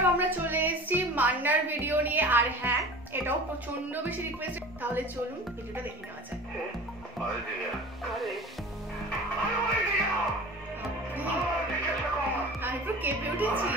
আবারও আমরা চলে এসেছি মান্নার ভিডিও নিয়ে। আর হ্যাঁ, এটাও প্রচন্ড বেশি রিকোয়েস্ট, তাহলে চলুন ভিডিওটা দেখে নেওয়া যাক। আমি পুরো কেঁপে উঠেছি।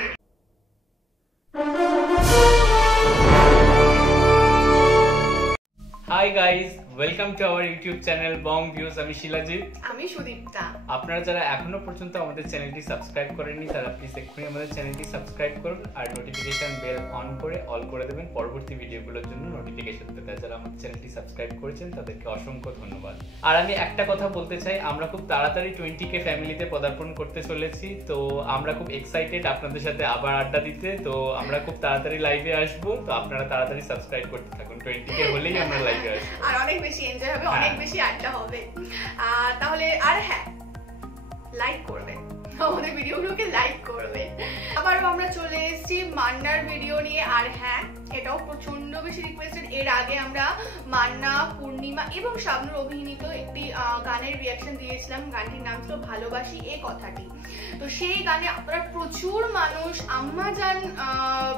Hi guys, welcome to our YouTube channel Bong views. আমি শিলাজিৎ, আমি সুদীপ্তা। আপনারা যারা এখনো পর্যন্ত আমাদের চ্যানেলটি সাবস্ক্রাইব করেননি তারা প্লিজ এক্ষুনি আমাদের চ্যানেলটি সাবস্ক্রাইব করুন আর নোটিফিকেশন বেল অন করে অল করে দেবেন পরবর্তী ভিডিওগুলোর জন্য নোটিফিকেশন পেতে। যারা আমাদের চ্যানেলটি সাবস্ক্রাইব করেছেন তাদেরকে অসংখ্য ধন্যবাদ। আর আমি একটা কথা বলতে চাই, আমরা খুব তাড়াতাড়ি 20K ফ্যামিলিতে পদার্পণ করতে চলেছি। তো আমরা খুব এক্সাইটেড আপনাদের সাথে আবার আড্ডা দিতে। তো আমরা খুব তাড়াতাড়ি লাইভে আসবো, তো আপনারা তাড়াতাড়ি সাবস্ক্রাইব করতে থাকুন। 20K হলেই আমরা লাইভে আসবো আর অনেক বেশি এনজয় হবে, অনেক বেশি আড্ডা হবে। তাহলে আর হ্যাঁ, লাইক করবেন, আমাদের ভিডিওগুলোকে লাইক করবেন। আবারও আমরা চলে এসেছি মান্নার ভিডিও নিয়ে। আর হ্যাঁ, এটাও প্রচন্ড বেশি রিকোয়েস্টেড। এর আগে আমরা মান্না, পূর্ণিমা এবং শাবনূর অভিনীত একটি গানের রিয়াকশন দিয়েছিলাম। গানটির নাম ছিল ভালোবাসি এ কথাটি। তো সেই গানে আপনারা প্রচুর মানুষ আম্মাজান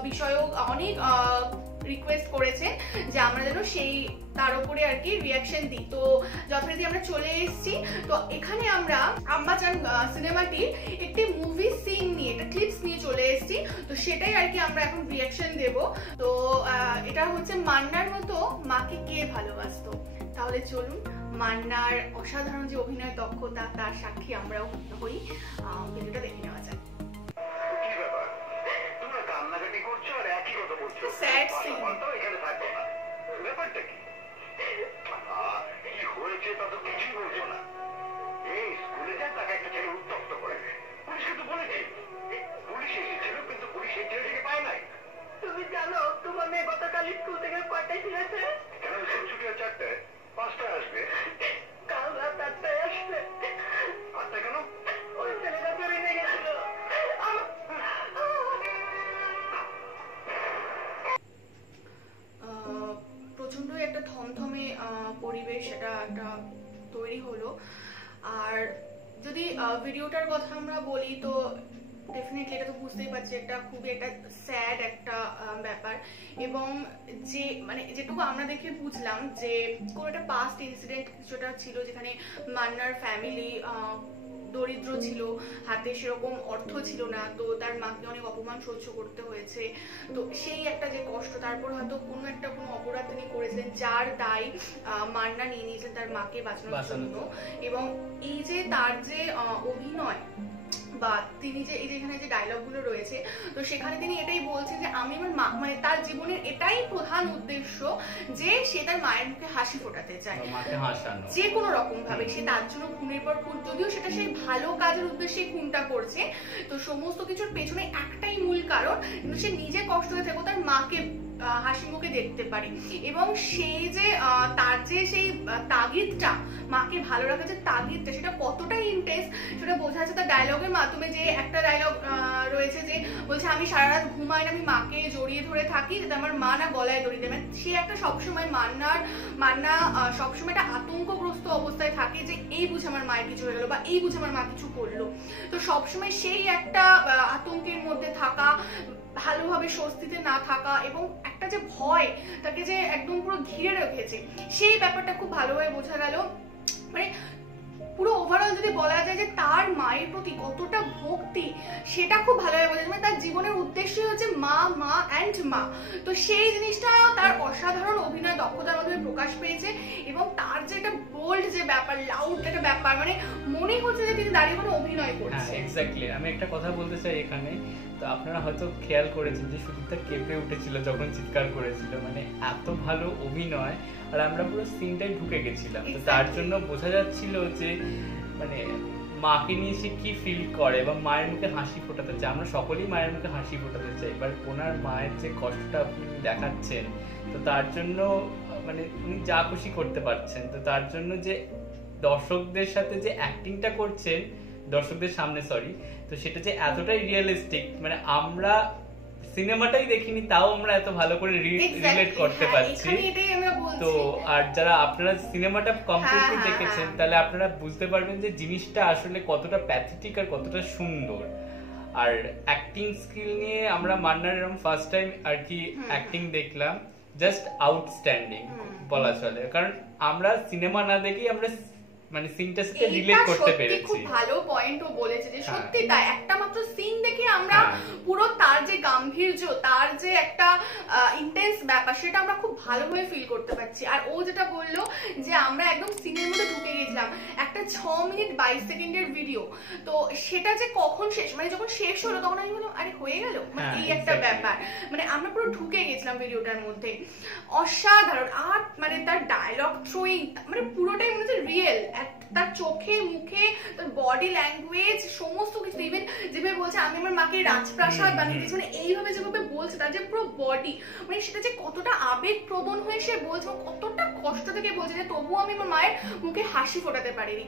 বিষয়ক অনেক রিকোয়েস্ট করেছে যে আমরা যেন সেই তার উপরে আর কি রিয়াকশন দিই। তো যথারীতি আমরা চলে এসেছি। তো এখানে আমরা আম্মাজান সিনেমাটির একটি মুভি সিন নিয়ে, একটা ক্লিপস নিয়ে চলে এসেছি। তো সেটাই আর কি আমরা এখন রিয়াকশন দেব। তো এটা হচ্ছে মান্নার মতো মাকে কে ভালোবাসতো। তাহলে চলুন মান্নার অসাধারণ যে অভিনয় দক্ষতা তার সাক্ষী আমরাও হই। ভিডিওটা দেখে নেওয়া যাক। Sad scene. ব্যাপারটা কি হয়েছে তা তো কিছুই বলছো না। এই স্কুলে যা তাকে একটা ছেলে উত্তপ্ত করে, পুলিশকে তো বলেছি। পুলিশ এসেছিল কিন্তু পুলিশ এই ছেলেটিকে পায় নাই। তুমি জানো তোমার মেয়ে গতকাল স্কুল থেকে কয়টায় ফিরেছে? কেন স্কুল ছুটি হয় 4টায়, 5টায় আসবে। কাল রাত 8টায় আসবে। 8টায় কেন? ওই ছেলেটা চলে নিয়ে গেছিল। প্রচন্ডই একটা থমথমে পরিবেশ এটা একটা তৈরি হলো। আর যদি ভিডিওটার কথা আমরা বলি তো ডেফিনেটলি এটা তো বুঝতেই পারছি একটা খুবই একটা স্যাড একটা ব্যাপার। এবং যে মানে যেটুকু আমরা দেখে বুঝলাম যে কোনো একটা পাস্ট ইনসিডেন্ট কিছুটা ছিল যেখানে মান্নার ফ্যামিলি দরিদ্র ছিল, হাতে সেরকম অর্থ ছিল না। তো তার মাকে অনেক অপমান সহ্য করতে হয়েছে। তো সেই একটা যে কষ্ট, তারপর হয়তো কোনো অপরাধ তিনি করেছিলেন যার দায় মান্না নিয়ে নিয়েছেন তার মাকে বাঁচানোর জন্য। এবং এই যে তার যে অভিনয় বা তিনি যে এই যেখানে যে ডায়লগগুলো রয়েছে, তো সেখানে তিনি এটাই বলছেন যে আমি আমার মা, মানে তার জীবনের এটাই প্রধান উদ্দেশ্য যে সে তার মায়ের মুখে হাসি ফোটাতে চায় যে কোনো রকম ভাবে। সে তার জন্য খুনের পর খুন, যদিও সেটা সেই ভালো কাজের উদ্দেশ্যে খুনটা করছে। তো সমস্ত কিছুর পেছনে একটাই মূল কারণ, কিন্তু সে নিজে কষ্ট হয়ে থাকো তার মাকে হাসি মুখে দেখতে পারি। এবং সেই যে তার যে সেই তাগিদটা, মাকে ভালো রাখার যে তাগিদটা, সেটা কতটা ইন্টেন্স সেটা বোঝা যাচ্ছে তার ডায়লগের মাধ্যমে। যে একটা ডায়লগ রয়েছে যে বলছে আমি সারা রাত ঘুমাই না, আমি মাকে জড়িয়ে ধরে থাকি যাতে আমার মা না গলায় দড়ি দেবে। সে একটা সবসময় মান্না সবসময় একটা আতঙ্কগ্রস্ত অবস্থায় থাকে যে এই বুঝে আমার মায়ের কিছু হয়ে গেলো বা এই বুঝে আমার মা কিছু করলো। তো সবসময় সেই একটা আতঙ্কের মধ্যে থাকা, ভালোভাবে স্বস্তিতে না থাকা এবং একটা যে ভয় তাকে যে একদম পুরো ঘিরে রেখেছে, সেই ব্যাপারটা খুব ভালোভাবে বোঝা গেল। মানে পুরো ওভারঅল যদি বলা যায় যে তার মায়ের প্রতি কতটা ভক্তি, সেটা খুব ভালোভাবে বোঝা যায়। মানে তার জীবনের উদ্দেশ্যই হচ্ছে মা, মা অ্যান্ড মা। তো সেই জিনিসটা তার অসাধারণ অভিনয় দক্ষতার মাধ্যমে প্রকাশ পেয়েছে। এবং তার যে একটা বোল্ড যে ব্যাপার, লাউড একটা ব্যাপার, মানে মনে হচ্ছে যে তিনি দাঁড়িয়ে কোনো অভিনয় করছে। এক্স্যাক্টলি। আমি একটা কথা বলতে চাই এখানে, তো আপনারা হয়তো খেয়াল করেছেন যে সুদীপ্তা কেঁপে উঠেছিল যখন চিৎকার করেছিল, মানে এত ভালো অভিনয়। আর আমরা পুরো সিনটাই ঢুকে গেছিলাম। তো তার জন্য বোঝা যাচ্ছিল যে মানে মাকে নিয়ে সে কি ফিল করে বা মায়ের মুখে হাসি ফোটাতে চায়। আমরা সকলেই মায়ের মুখে হাসি ফোটাতে চাই, বাট ওনার মায়ের যে কষ্টটা আপনি দেখাচ্ছেন, তো তার জন্য মানে উনি যা খুশি করতে পারছেন। তো তার জন্য যে দর্শকদের সাথে যে অ্যাক্টিংটা করছেন, দর্শকদের সামনে তো সেটা যে এতটাই রিয়েলিস্টিক, মানে আমরা সিনেমাটাই দেখিনি তাও আমরা এত ভালো করে রিলেট করতে পারছি। তো আর যারা আপনারা সিনেমাটা কমপ্লিটলি দেখেছেন তাহলে আপনারা বুঝতে পারবেন যে জিনিসটা আসলে কতটা প্যাথেটিক আর কতটা সুন্দর। আর অ্যাক্টিং স্কিল নিয়ে আমরা মান্নার এরকম ফার্স্ট টাইম আর কি অ্যাক্টিং দেখলাম, জাস্ট আউটস্ট্যান্ডিং বলা চলে, কারণ আমরা সিনেমা না দেখেই আমরা মানে সিনটার সাথে রিলেট করতে পেরেছি। খুব ভালো পয়েন্টও বলেছে যে সত্যি তাই, একটা মাত্র সিন দেখে আমরা পুরো তার যে গাম্ভীর্য, তার যে একটা ইন্টেন্স ব্যাপার, সেটা আমরা খুব ভালোভাবে ফিল করতে পারছি। আর ও যেটা বললো যে আমরা একদম সিনের মধ্যে ঢুকে গেছিলাম, একটা 6 মিনিট 22 সেকেন্ডের ভিডিও, তো সেটা যে কখন শেষ, মানে যখন শেষ হলো তখন আমি বললাম আরে হয়ে গেল, মানে এই একটা ব্যাপার, মানে আমরা পুরো ঢুকে গেছিলাম ভিডিওটার মধ্যে। অসাধারণ। আর মানে তার ডায়লগ থ্রোয়িং মানে পুরোটাই মনে হচ্ছে রিয়েল, তার চোখে মুখে তার বডি ল্যাঙ্গুয়েজ সমস্ত কিছু, ইভেন যেভাবে বলছে আমি আমার মাকে রাজপ্রাসাদ বানিয়ে দিয়েছি, মানে এইভাবে যেভাবে বলছে, তার যে পুরো বডি, মানে সেটা যে কতটা আবেগপ্রবণ হয়ে সে বলছে, কতটা কষ্ট থেকে বলছে যে তবুও আমি আমার মায়ের মুখে হাসি ফোটাতে পারিনি।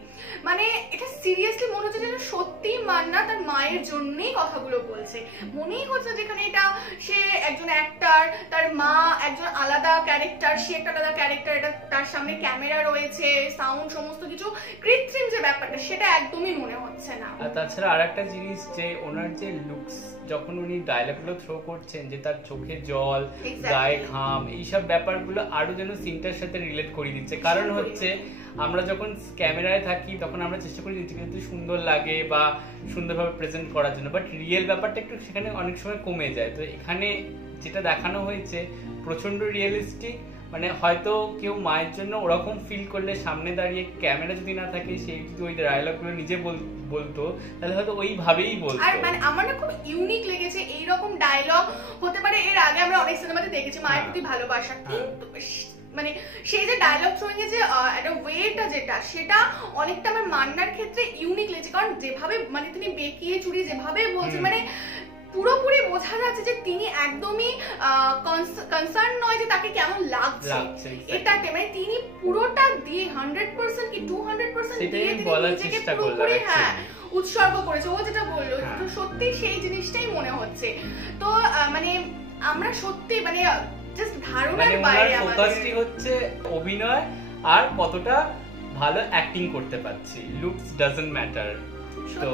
মানে এটা সিরিয়াসলি মনে হচ্ছে যে সত্যি মান্না তার মায়ের জন্যই কথাগুলো বলছে, মনেই হচ্ছে যেখানে এটা সে একজন অ্যাক্টার, তার মা একজন আলাদা ক্যারেক্টার, সে একটা আলাদা ক্যারেক্টার, এটা তার সামনে ক্যামেরা রয়েছে, সাউন্ড, সমস্ত কিছু কৃত্রিম যে ব্যাপারটা সেটা একদমই মনে হচ্ছে না। আর তাছাড়া আরেকটা জিনিস যে ওনার যে লুকস, যখন উনি ডায়লগগুলো থ্রো করছেন, যে তার চোখে জল, গায়ে ঘাম, এইসব ব্যাপারগুলো আরো যেন সিনটার সাথে রিলেট করে দিচ্ছে। কারণ হচ্ছে আমরা যখন ক্যামেরায় থাকি তখন আমরা চেষ্টা করি নিজেকে কিন্তু সুন্দর লাগে বা সুন্দরভাবে প্রেজেন্ট করার জন্য, বাট রিয়েল ব্যাপারটা একটু সেখানে অনেক সময় কমে যায়। তো এখানে যেটা দেখানো হয়েছে প্রচন্ড রিয়েলিস্টিক, মানে হয়তো কেউ মায়ের জন্য ওরকম ফিল করলে সামনে দাঁড়িয়ে, ক্যামেরা যদি না থাকে, সে যদি ওই ডায়লগগুলো নিজে বলতো তাহলে হয়তো ওইভাবেই বলতো। আর মানে আমার না খুব ইউনিক লেগেছে, এইরকম ডায়লগ হতে পারে এর আগে আমরা অনেক সিনেমাতে দেখেছি, মায়ের প্রতি ভালোবাসা, কিন্তু মানে সেই যে ডায়লগ থ্রোয়িং এর যে একটা ওয়েটা যেটা, সেটা অনেকটা আমার মান্নার ক্ষেত্রে ইউনিক লেগেছে। কারণ যেভাবে মানে তিনি বেঁকিয়ে চুরি যেভাবে বলছেন, মানে পুরোপুরি বোঝা যাচ্ছে যে তিনি একদমই কনসার্ন নয় যে তাকে কেমন লাগছে এটাতে, মানে তিনি পুরোটা দিয়ে 100% কি 200% দিয়ে নিজেকে পুরোপুরি উৎসর্গ করেছে। ও যেটা বললো সত্যি সেই জিনিসটাই মনে হচ্ছে। তো মানে আমরা সত্যি মানে জাস্ট ধারণার বাইরে, ফোকাসটি হচ্ছে অভিনয় আর কতটা ভালো অ্যাক্টিং করতে পারছি, লুকস ডাজন্ট ম্যাটার। তো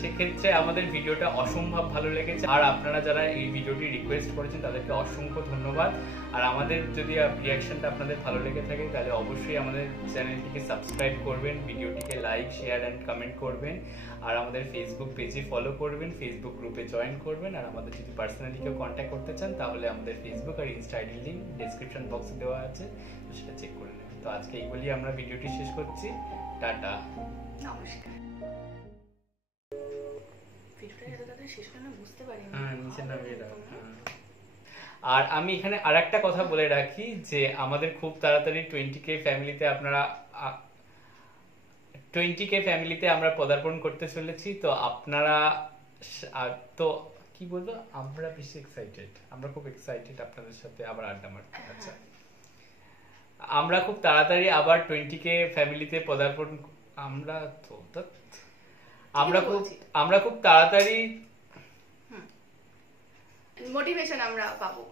সেক্ষেত্রে আমাদের ভিডিওটা অসম্ভব ভালো লেগেছে। আর আপনারা যারা এই ভিডিওটি রিকোয়েস্ট করেছেন তাদেরকে অসংখ্য ধন্যবাদ। আর আমাদের যদি রিয়াকশনটা আপনাদের ভালো লেগে থাকে তাহলে অবশ্যই আমাদের চ্যানেলটিকে সাবস্ক্রাইব করবেন, ভিডিওটিকে লাইক, শেয়ার অ্যান্ড কমেন্ট করবেন, আর আমাদের ফেসবুক পেজে ফলো করবেন, ফেসবুক গ্রুপে জয়েন করবেন। আর আমাদের যদি পার্সোনালি কেউ কন্ট্যাক্ট করতে চান তাহলে আমাদের ফেসবুক আর ইনস্টা আইডির লিঙ্ক ডেসক্রিপশন বক্সে দেওয়া আছে, তো সেটা চেক করে নেবেন। তো আজকে এই বলি আমরা ভিডিওটি শেষ করছি। টাটা, নমস্কার। আর আমি এখানে আরেকটা কথা বলে রাখি যে আমাদের খুব তাড়াতাড়ি 20K ফ্যামিলিতে আমরা পদার্পণ করতে চলেছি। তো আপনারা তো কি বলবো, আমরা বেশি এক্সাইটেড, আমরা খুব এক্সাইটেড আপনাদের সাথে আবার আড্ডা মারতে। আচ্ছা, আমরা খুব তাড়াতাড়ি আবার 20K ফ্যামিলিতে পদার্পণ, আমরা খুব তাড়াতাড়ি মোটিভেশন আমরা পাবো।